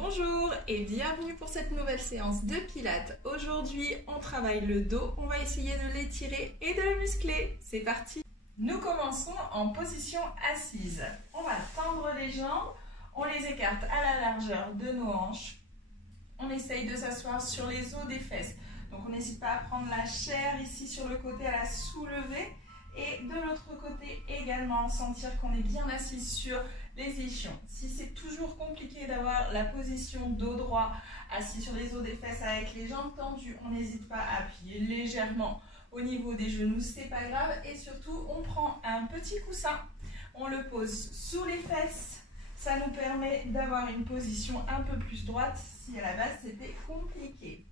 Bonjour et bienvenue pour cette nouvelle séance de pilates. Aujourd'hui, on travaille le dos, on va essayer de l'étirer et de le muscler. C'est parti! Nous commençons en position assise. On va tendre les jambes, on les écarte à la largeur de nos hanches. On essaye de s'asseoir sur les os des fesses. Donc on n'hésite pas à prendre la chair ici sur le côté, à la soulever. Et de l'autre côté également, sentir qu'on est bien assis sur les ischions. Si c'est toujours compliqué d'avoir la position dos droit, assis sur les os des fesses avec les jambes tendues, on n'hésite pas à appuyer légèrement au niveau des genoux, c'est pas grave. Et surtout, on prend un petit coussin, on le pose sous les fesses. Ça nous permet d'avoir une position un peu plus droite si à la base c'était compliqué.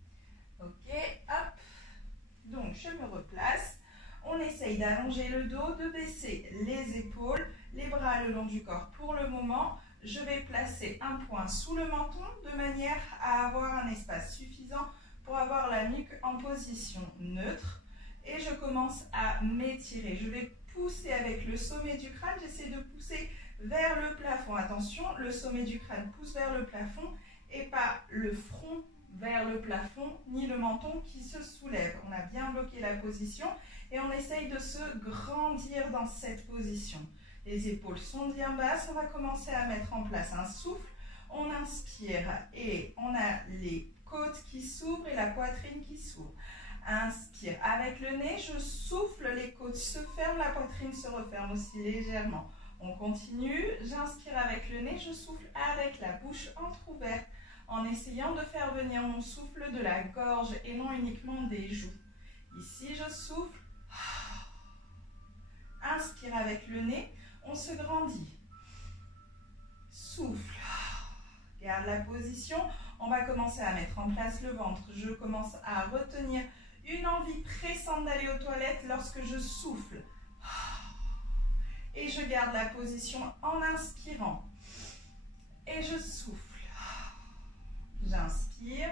Ok, hop. Donc je me replace. On essaye d'allonger le dos, de baisser les épaules, les bras le long du corps. Pour le moment, je vais placer un point sous le menton de manière à avoir un espace suffisant pour avoir la nuque en position neutre. Et je commence à m'étirer. Je vais pousser avec le sommet du crâne. J'essaie de pousser vers le plafond. Attention, le sommet du crâne pousse vers le plafond et pas le front vers le plafond, ni le menton qui se soulève. On a bien bloqué la position. Et on essaye de se grandir dans cette position. Les épaules sont bien basses. On va commencer à mettre en place un souffle. On inspire et on a les côtes qui s'ouvrent et la poitrine qui s'ouvre. Inspire avec le nez, je souffle, les côtes se ferment, la poitrine se referme aussi légèrement. On continue, j'inspire avec le nez, je souffle avec la bouche entrouverte en essayant de faire venir mon souffle de la gorge et non uniquement des joues. Ici, je souffle. Inspire avec le nez, on se grandit. Souffle. Garde la position. On va commencer à mettre en place le ventre. Je commence à retenir une envie pressante d'aller aux toilettes lorsque je souffle. Et je garde la position en inspirant. Et je souffle. J'inspire.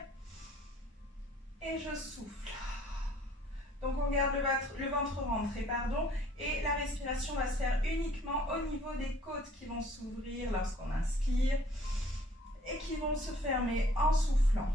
Et je souffle. Donc on garde le ventre rentré, et la respiration va se faire uniquement au niveau des côtes qui vont s'ouvrir lorsqu'on inspire et qui vont se fermer en soufflant.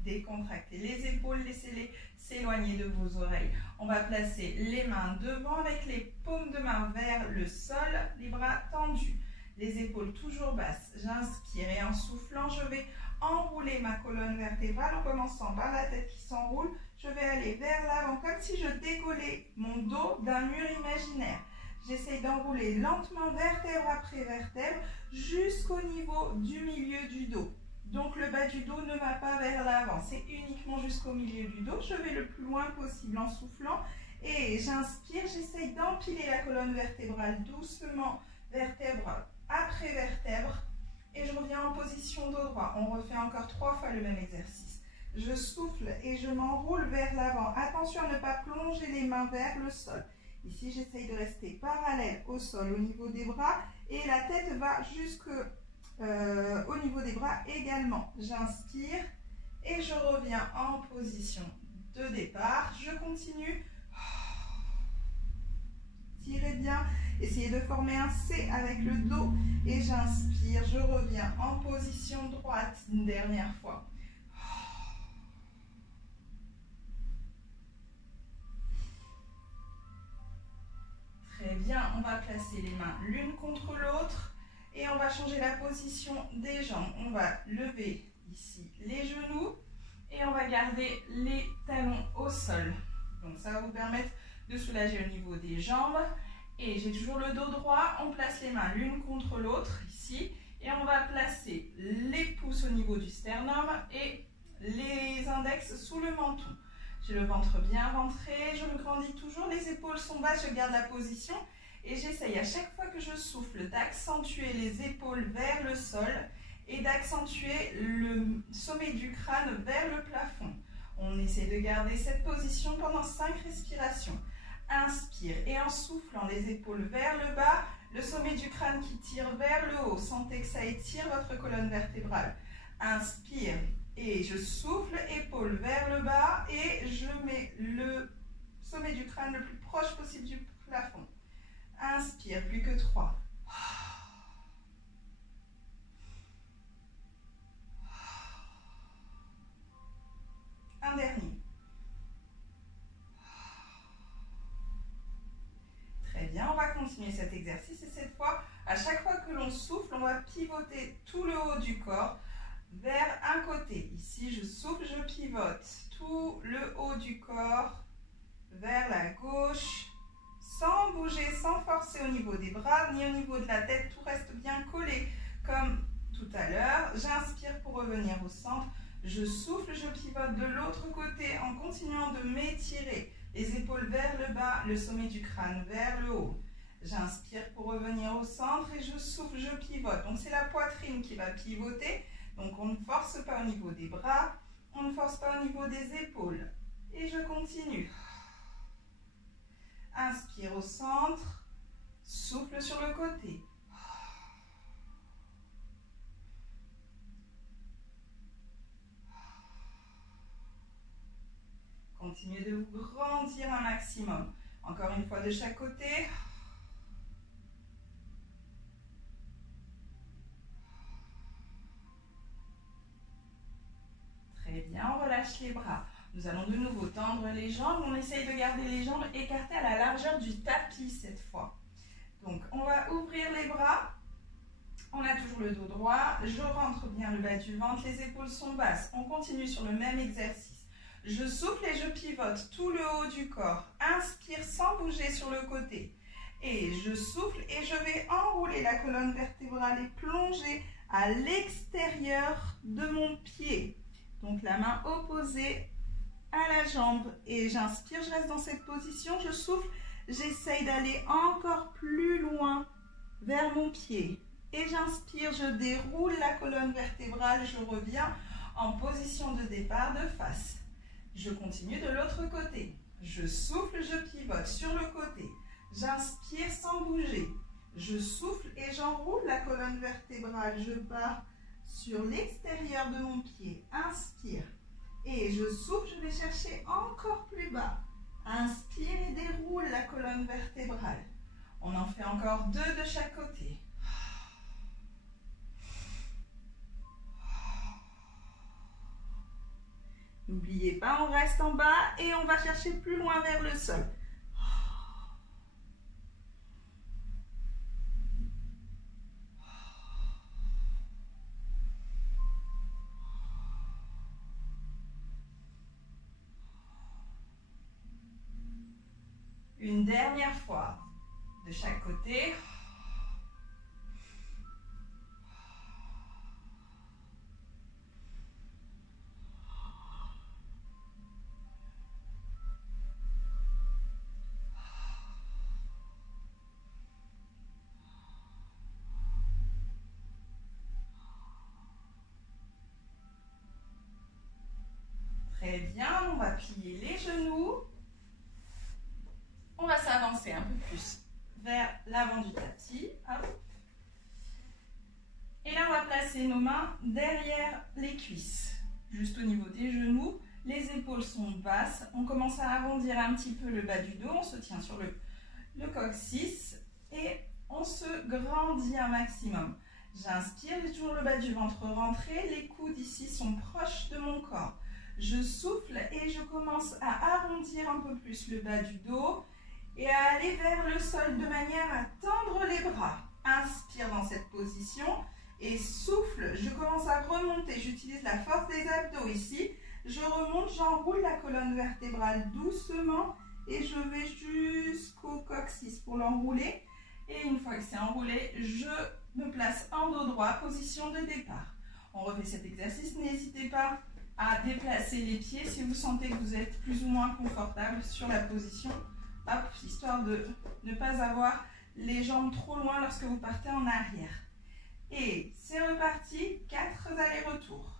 Décontractez les épaules, laissez-les s'éloigner de vos oreilles. On va placer les mains devant avec les paumes de main vers le sol, les bras tendus, les épaules toujours basses. J'inspire et en soufflant, je vais enrouler ma colonne vertébrale en commençant par la tête qui s'enroule. Je vais aller vers l'avant comme si je décollais mon dos d'un mur imaginaire. J'essaye d'enrouler lentement vertèbre après vertèbre jusqu'au niveau du milieu du dos. Donc le bas du dos ne va pas vers l'avant, c'est uniquement jusqu'au milieu du dos. Je vais le plus loin possible en soufflant et j'inspire. J'essaye d'empiler la colonne vertébrale doucement, vertèbre après vertèbre. Et je reviens en position dos droit. On refait encore 3 fois le même exercice. Je souffle et je m'enroule vers l'avant. Attention à ne pas plonger les mains vers le sol. Ici, j'essaye de rester parallèle au sol au niveau des bras. Et la tête va jusqu'au niveau des bras également. J'inspire et je reviens en position de départ. Je continue. Tirez bien. Essayez de former un C avec le dos. Et j'inspire. Je reviens en position droite une dernière fois. Très bien, on va placer les mains l'une contre l'autre et on va changer la position des jambes. On va lever ici les genoux et on va garder les talons au sol. Donc ça va vous permettre de soulager au niveau des jambes. Et j'ai toujours le dos droit, on place les mains l'une contre l'autre ici et on va placer les pouces au niveau du sternum et les index sous le menton. J'ai le ventre bien rentré, je me grandis toujours, les épaules sont basses, je garde la position et j'essaye à chaque fois que je souffle d'accentuer les épaules vers le sol et d'accentuer le sommet du crâne vers le plafond. On essaie de garder cette position pendant 5 respirations. Inspire et en soufflant les épaules vers le bas, le sommet du crâne qui tire vers le haut. Sentez que ça étire votre colonne vertébrale. Inspire et je souffle, épaules vers le bas et je mets le sommet du crâne le plus proche possible du plafond. Inspire, plus que 3. continuer cet exercice et cette fois, à chaque fois que l'on souffle, on va pivoter tout le haut du corps vers un côté. Ici, je souffle, je pivote tout le haut du corps vers la gauche, sans bouger, sans forcer au niveau des bras, ni au niveau de la tête. Tout reste bien collé comme tout à l'heure. J'inspire pour revenir au centre. Je souffle, je pivote de l'autre côté en continuant de m'étirer. Les épaules vers le bas, le sommet du crâne vers le haut. J'inspire pour revenir au centre et je souffle, je pivote. Donc c'est la poitrine qui va pivoter. Donc on ne force pas au niveau des bras, on ne force pas au niveau des épaules. Et je continue. Inspire au centre, souffle sur le côté. Continuez de vous grandir un maximum. Encore une fois de chaque côté. Très bien, on relâche les bras. Nous allons de nouveau tendre les jambes. On essaye de garder les jambes écartées à la largeur du tapis cette fois. Donc, on va ouvrir les bras. On a toujours le dos droit. Je rentre bien le bas du ventre. Les épaules sont basses. On continue sur le même exercice. Je souffle et je pivote tout le haut du corps. Inspire sans bouger sur le côté. Et je souffle et je vais enrouler la colonne vertébrale et plonger à l'extérieur de mon pied. Donc la main opposée à la jambe. Et j'inspire, je reste dans cette position. Je souffle, j'essaye d'aller encore plus loin vers mon pied. Et j'inspire, je déroule la colonne vertébrale. Je reviens en position de départ de face. Je continue de l'autre côté. Je souffle, je pivote sur le côté. J'inspire sans bouger. Je souffle et j'enroule la colonne vertébrale. Je pars sur l'extérieur de mon pied. Inspire. Et je souffle, je vais chercher encore plus bas. Inspire et déroule la colonne vertébrale. On en fait encore 2 de chaque côté. N'oubliez pas, on reste en bas et on va chercher plus loin vers le sol. Une dernière fois, de chaque côté. Très bien, on va plier les genoux. On va s'avancer un peu plus vers l'avant du tapis. Hop. Et là, on va placer nos mains derrière les cuisses, juste au niveau des genoux. Les épaules sont basses. On commence à arrondir un petit peu le bas du dos. On se tient sur le coccyx et on se grandit un maximum. J'inspire, j'ai toujours le bas du ventre rentré. Les coudes ici sont proches de mon corps. Je souffle et je commence à arrondir un peu plus le bas du dos et à aller vers le sol de manière à tendre les bras. Inspire dans cette position et souffle. Je commence à remonter. J'utilise la force des abdos ici. Je remonte, j'enroule la colonne vertébrale doucement et je vais jusqu'au coccyx pour l'enrouler. Et une fois que c'est enroulé, je me place en dos droit, position de départ. On refait cet exercice. N'hésitez pas à déplacer les pieds si vous sentez que vous êtes plus ou moins confortable sur la position. Hop, histoire de ne pas avoir les jambes trop loin lorsque vous partez en arrière. Et c'est reparti, 4 allers-retours.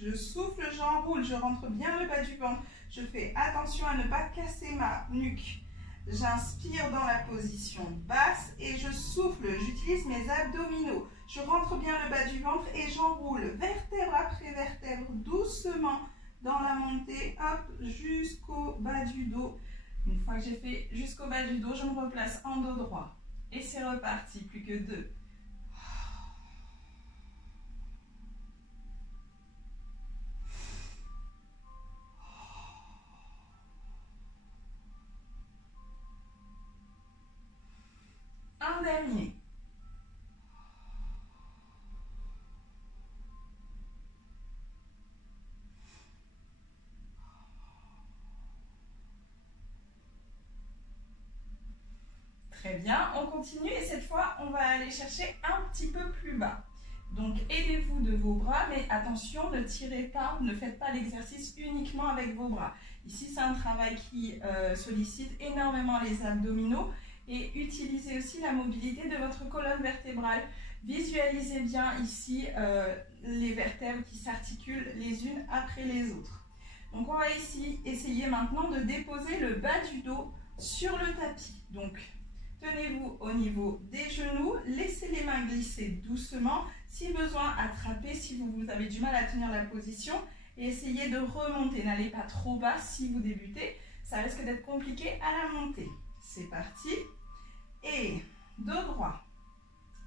Je souffle, j'enroule, je rentre bien le bas du ventre. Je fais attention à ne pas casser ma nuque. J'inspire dans la position basse et je souffle. J'utilise mes abdominaux. Je rentre bien le bas du ventre et j'enroule vertèbre après vertèbre doucement dans la montée. Hop, jusqu'au bas du dos. Une fois que j'ai fait jusqu'au bas du dos, je me replace en dos droit. Et c'est reparti, plus que 2. Très bien, on continue et cette fois, on va aller chercher un petit peu plus bas. Donc, aidez-vous de vos bras, mais attention, ne tirez pas, ne faites pas l'exercice uniquement avec vos bras. Ici, c'est un travail qui sollicite énormément les abdominaux et utilisez aussi la mobilité de votre colonne vertébrale. Visualisez bien ici les vertèbres qui s'articulent les unes après les autres. Donc, on va ici essayer maintenant de déposer le bas du dos sur le tapis. Donc, tenez-vous au niveau des genoux, laissez les mains glisser doucement. Si besoin, attrapez si vous avez du mal à tenir la position et essayez de remonter. N'allez pas trop bas si vous débutez, ça risque d'être compliqué à la montée. C'est parti. Et dos droit,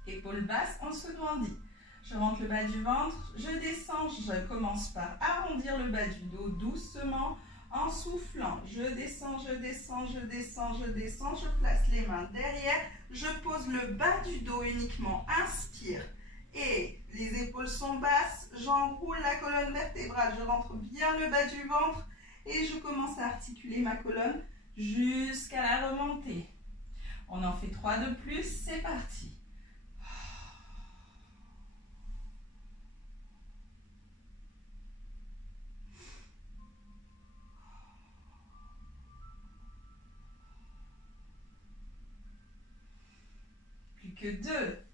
épaules basses, on se grandit. Je rentre le bas du ventre, je descends, je commence par arrondir le bas du dos doucement en soufflant. Je descends, je descends, je descends, je descends, je place les mains derrière, je pose le bas du dos uniquement, inspire. Et les épaules sont basses, j'enroule la colonne vertébrale, je rentre bien le bas du ventre et je commence à articuler ma colonne jusqu'à la remontée. On en fait 3 de plus, c'est parti. Plus que 2.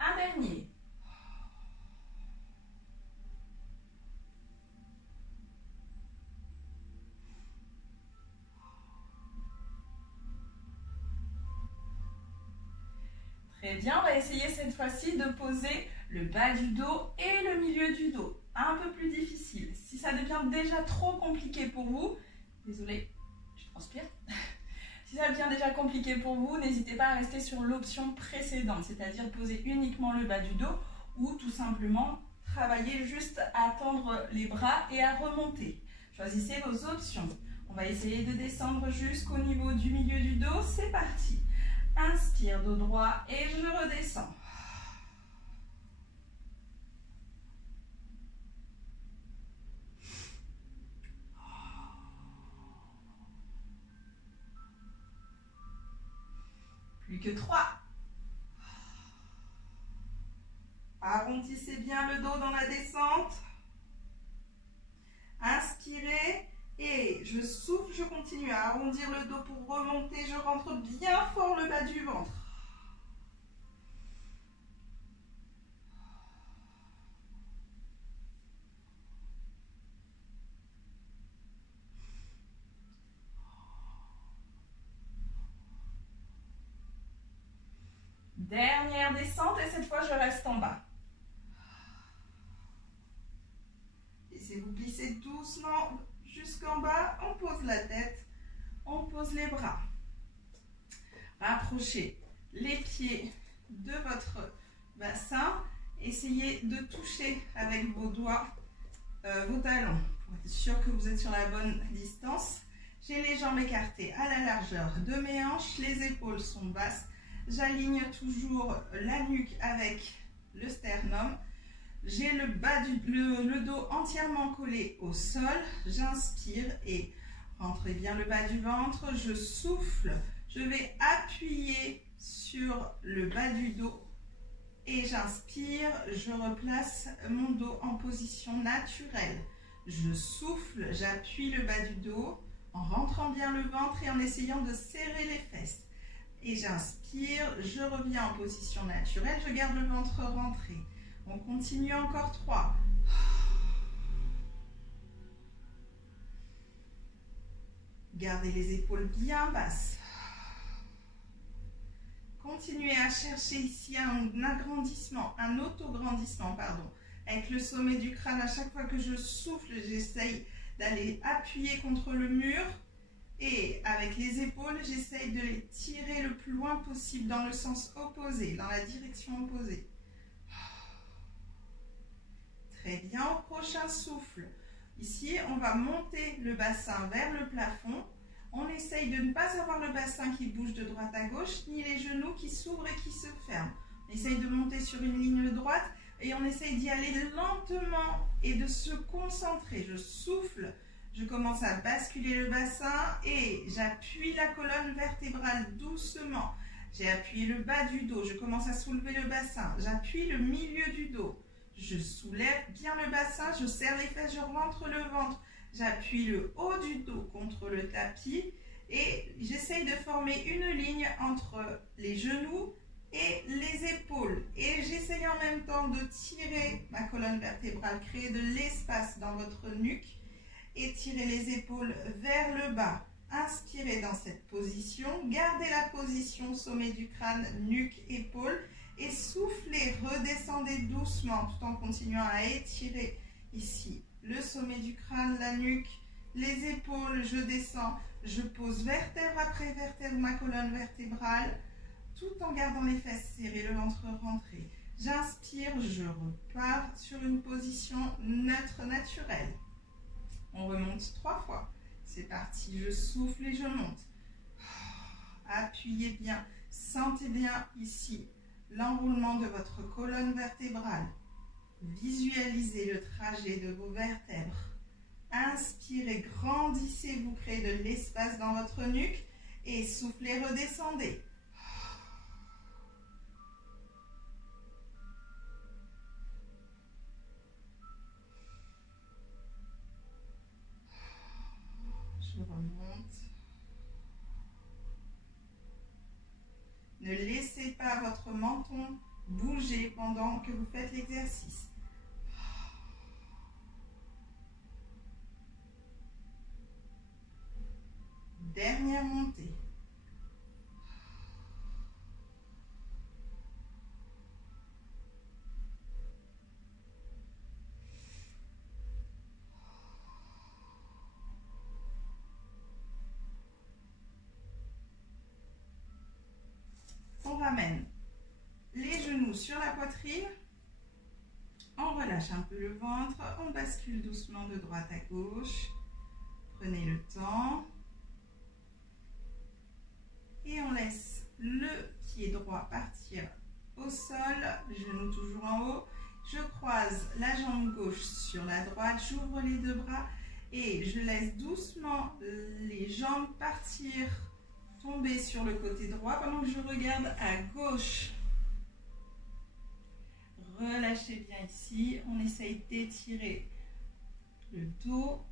Un dernier. Très bien, on va essayer cette fois-ci de poser le bas du dos et le milieu du dos. Un peu plus difficile. Si ça devient déjà trop compliqué pour vous, désolée, je transpire. Si ça devient déjà compliqué pour vous, n'hésitez pas à rester sur l'option précédente, c'est-à-dire poser uniquement le bas du dos ou tout simplement travailler juste à tendre les bras et à remonter. Choisissez vos options. On va essayer de descendre jusqu'au niveau du milieu du dos. C'est parti. Inspire, dos droit et je redescends. Plus que 3. Arrondissez bien le dos dans la descente. Inspirez et je souffle, je continue à arrondir le dos pour remonter. Je rentre bien fort le bas du ventre. Dernière descente et cette fois je reste en bas. Laissez-vous glisser doucement jusqu'en bas. On pose la tête, on pose les bras. Rapprochez les pieds de votre bassin. Essayez de toucher avec vos doigts vos talons pour être sûr que vous êtes sur la bonne distance. J'ai les jambes écartées à la largeur de mes hanches. Les épaules sont basses. J'aligne toujours la nuque avec le sternum. J'ai le dos entièrement collé au sol. J'inspire et rentrez bien le bas du ventre. Je souffle. Je vais appuyer sur le bas du dos. Et j'inspire. Je replace mon dos en position naturelle. Je souffle. J'appuie le bas du dos en rentrant bien le ventre et en essayant de serrer les fesses. Et j'inspire, je reviens en position naturelle, je garde le ventre rentré. On continue encore 3. Gardez les épaules bien basses. Continuez à chercher ici un agrandissement, un auto-grandissement, pardon. Avec le sommet du crâne, à chaque fois que je souffle, j'essaye d'aller appuyer contre le mur. Et avec les épaules, j'essaye de les tirer le plus loin possible dans le sens opposé, dans la direction opposée. Très bien, au prochain souffle. Ici, on va monter le bassin vers le plafond. On essaye de ne pas avoir le bassin qui bouge de droite à gauche, ni les genoux qui s'ouvrent et qui se ferment. On essaye de monter sur une ligne droite et on essaye d'y aller lentement et de se concentrer. Je souffle, je commence à basculer le bassin et j'appuie la colonne vertébrale doucement. J'ai appuyé le bas du dos, je commence à soulever le bassin, j'appuie le milieu du dos. Je soulève bien le bassin, je serre les fesses, je rentre le ventre. J'appuie le haut du dos contre le tapis et j'essaye de former une ligne entre les genoux et les épaules. Et j'essaye en même temps de tirer ma colonne vertébrale, créer de l'espace dans votre nuque et tirer les épaules vers le bas. Inspirez dans cette position, gardez la position sommet du crâne, nuque, épaule et soufflez, redescendez doucement tout en continuant à étirer ici le sommet du crâne, la nuque, les épaules, je descends, je pose vertèbre après vertèbre ma colonne vertébrale tout en gardant les fesses serrées, le ventre rentré. J'inspire, je repars sur une position neutre naturelle. On remonte 3 fois. C'est parti, je souffle et je monte. Appuyez bien, sentez bien ici l'enroulement de votre colonne vertébrale. Visualisez le trajet de vos vertèbres. Inspirez, grandissez, vous créez de l'espace dans votre nuque et soufflez, redescendez. Je remonte. Ne laissez pas votre menton bouger pendant que vous faites l'exercice. Dernière montée. On ramène les genoux sur la poitrine. On relâche un peu le ventre. On bascule doucement de droite à gauche. Prenez le temps. Et on laisse le pied droit partir au sol, genou toujours en haut. Je croise la jambe gauche sur la droite, j'ouvre les 2 bras et je laisse doucement les jambes partir, tomber sur le côté droit pendant que je regarde à gauche. Relâchez bien ici, on essaye d'étirer le dos.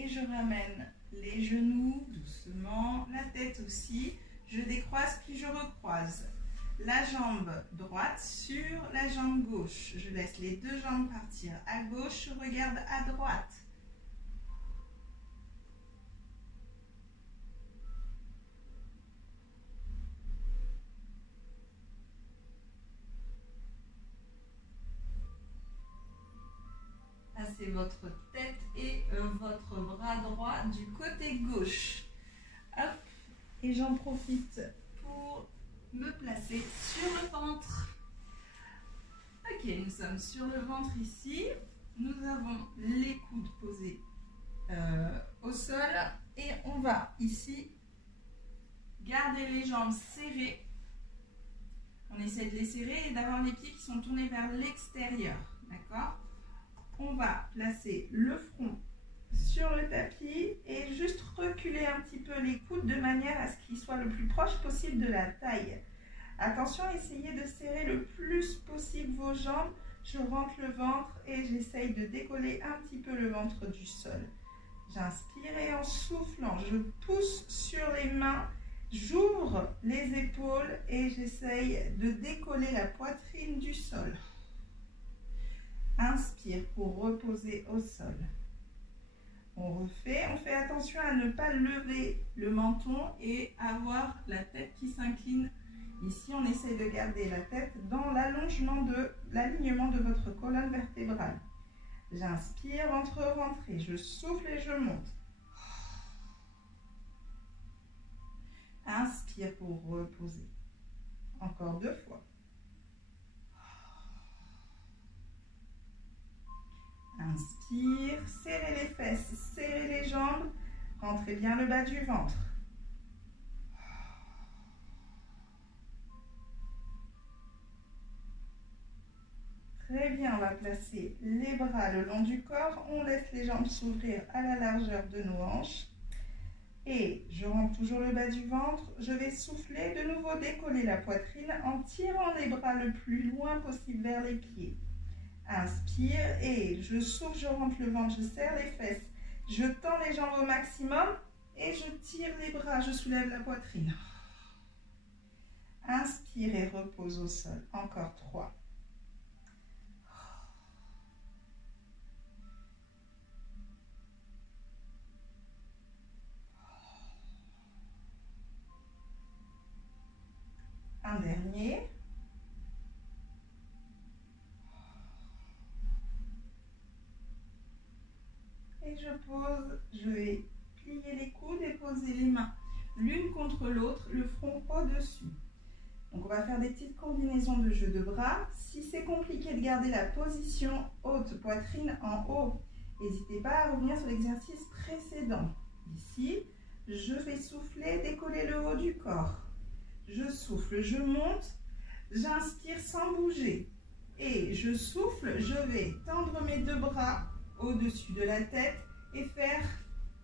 Et je ramène les genoux doucement, la tête aussi. Je décroise puis je recroise. La jambe droite sur la jambe gauche. Je laisse les 2 jambes partir à gauche, je regarde à droite. Passez votre tête et votre bras droit du côté gauche. Hop, et j'en profite pour me placer sur le ventre. Ok, nous sommes sur le ventre ici. Nous avons les coudes posés au sol et on va ici garder les jambes serrées. On essaie de les serrer et d'avoir les pieds qui sont tournés vers l'extérieur. D'accord ? On va placer le front sur le tapis et juste reculer un petit peu les coudes de manière à ce qu'ils soient le plus proche possible de la taille. Attention, essayez de serrer le plus possible vos jambes. Je rentre le ventre et j'essaye de décoller un petit peu le ventre du sol. J'inspire et en soufflant, je pousse sur les mains, j'ouvre les épaules et j'essaye de décoller la poitrine du sol. Inspire pour reposer au sol. On refait, on fait attention à ne pas lever le menton et avoir la tête qui s'incline. Ici, on essaye de garder la tête dans l'allongement de l'alignement de votre colonne vertébrale. J'inspire, ventre rentré, je souffle et je monte. Inspire pour reposer. Encore 2 fois. Inspire, serrez les fesses, serrez les jambes, rentrez bien le bas du ventre. Très bien, on va placer les bras le long du corps, on laisse les jambes s'ouvrir à la largeur de nos hanches. Et je rentre toujours le bas du ventre, je vais souffler, de nouveau décoller la poitrine en tirant les bras le plus loin possible vers les pieds. Inspire et je souffle, je rentre le ventre, je serre les fesses, je tends les jambes au maximum et je tire les bras, je soulève la poitrine. Inspire et repose au sol, encore 3. Un dernier. Et je pose, je vais plier les coudes et poser les mains l'une contre l'autre, le front au-dessus. Donc on va faire des petites combinaisons de jeux de bras. Si c'est compliqué de garder la position haute, poitrine en haut, n'hésitez pas à revenir sur l'exercice précédent. Ici, je vais souffler, décoller le haut du corps. Je souffle, je monte, j'inspire sans bouger. Et je souffle, je vais tendre mes deux bras au-dessus de la tête et faire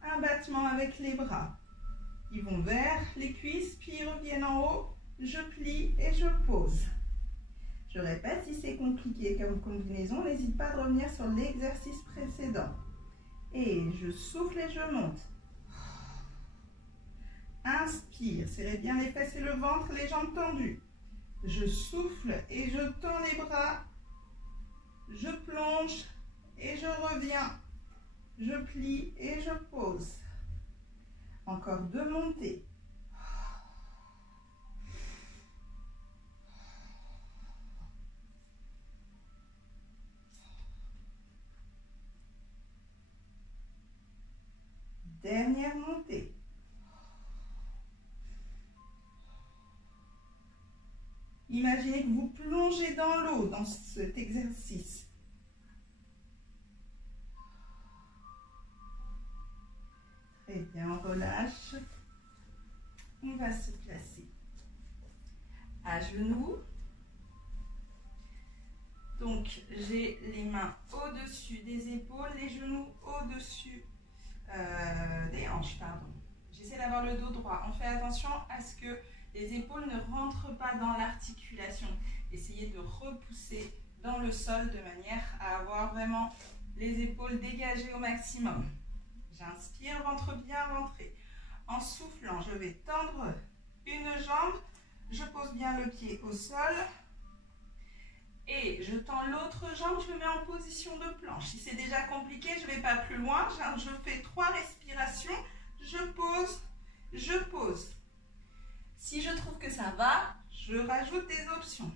un battement avec les bras. Ils vont vers les cuisses, puis ils reviennent en haut. Je plie et je pose. Je répète, si c'est compliqué comme combinaison, n'hésite pas à revenir sur l'exercice précédent. Et je souffle et je monte. Inspire, serrez bien les fesses et le ventre, les jambes tendues. Je souffle et je tends les bras. Je plonge et je reviens. Je plie et je pose. Encore 2 montées. Dernière montée. Imaginez que vous plongez dans l'eau dans cet exercice. Très bien, on relâche. On va se placer à genoux. Donc, j'ai les mains au-dessus des épaules, les genoux au-dessus des hanches, pardon. J'essaie d'avoir le dos droit. On fait attention à ce que les épaules ne rentrent pas dans l'articulation. Essayez de repousser dans le sol de manière à avoir vraiment les épaules dégagées au maximum. J'inspire, ventre bien rentré. En soufflant, je vais tendre une jambe. Je pose bien le pied au sol. Et je tends l'autre jambe, je me mets en position de planche. Si c'est déjà compliqué, je ne vais pas plus loin. Je fais 3 respirations. Je pose, je pose. Si je trouve que ça va, je rajoute des options.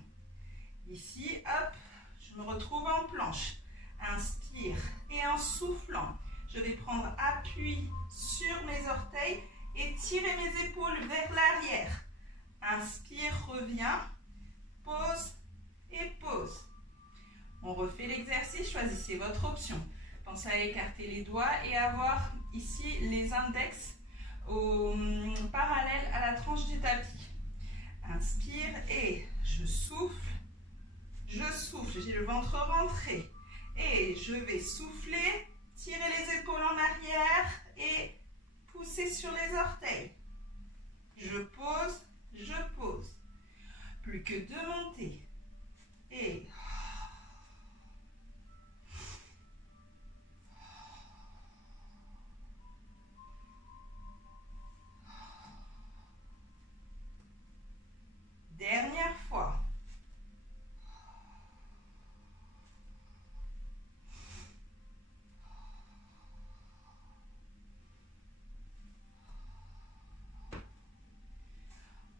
Ici, hop, je me retrouve en planche. Inspire et en soufflant, je vais prendre appui sur mes orteils et tirer mes épaules vers l'arrière. Inspire, reviens, pose et pose. On refait l'exercice, choisissez votre option. Pensez à écarter les doigts et avoir ici les index parallèles à la tranche du tapis. Inspire et je souffle, j'ai le ventre rentré et je vais souffler, tirer les épaules en arrière et pousser sur les orteils. Je pose, plus que 2 montées et dernière fois.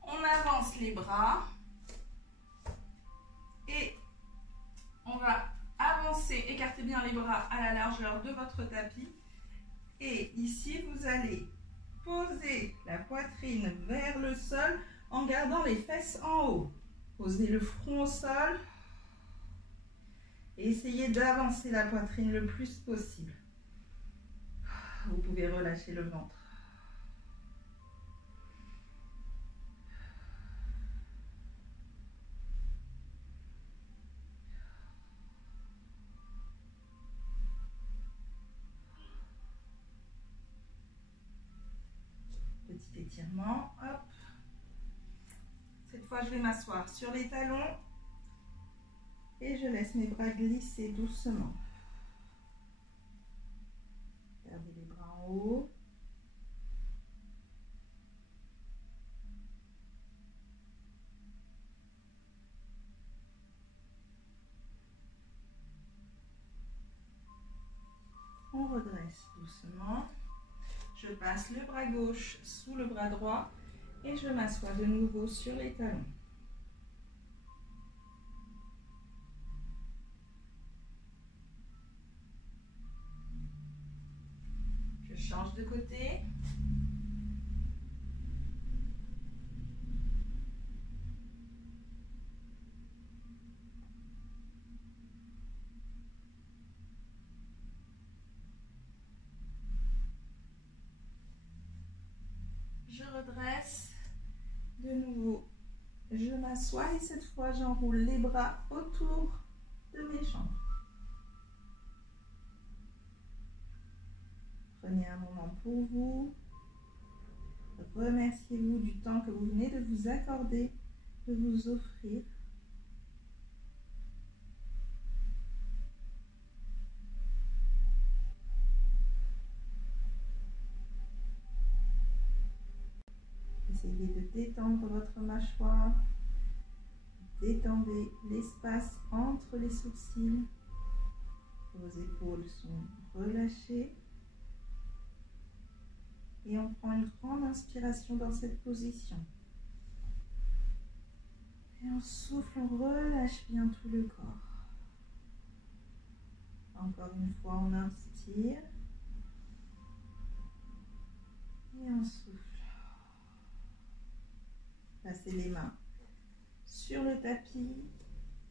On avance les bras et on va avancer, écartez bien les bras à la largeur de votre tapis. Et ici, vous allez poser la poitrine vers le sol en gardant les fesses en haut. Posez le front au sol Et essayez d'avancer la poitrine le plus possible. Vous pouvez relâcher le ventre. Petit étirement, hop. Cette fois, je vais m'asseoir sur les talons et je laisse mes bras glisser doucement. Gardez les bras en haut. On redresse doucement. Je passe le bras gauche sous le bras droit et je m'assois de nouveau sur les talons. Je change de côté. Je redresse. De nouveau, je m'assois et cette fois, j'enroule les bras autour de mes jambes. Prenez un moment pour vous. Remerciez-vous du temps que vous venez de vous accorder, de vous offrir. Essayez de détendre votre mâchoire. Détendez l'espace entre les sourcils. Vos épaules sont relâchées. Et on prend une grande inspiration dans cette position. Et on souffle, on relâche bien tout le corps. Encore une fois, on inspire. Et on souffle. Passez les mains sur le tapis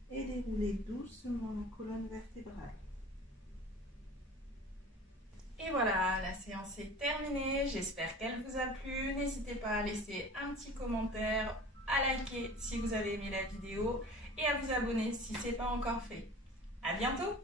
et déroulez doucement la colonne vertébrale. Et voilà, la séance est terminée. J'espère qu'elle vous a plu. N'hésitez pas à laisser un petit commentaire, à liker si vous avez aimé la vidéo et à vous abonner si ce n'est pas encore fait. À bientôt!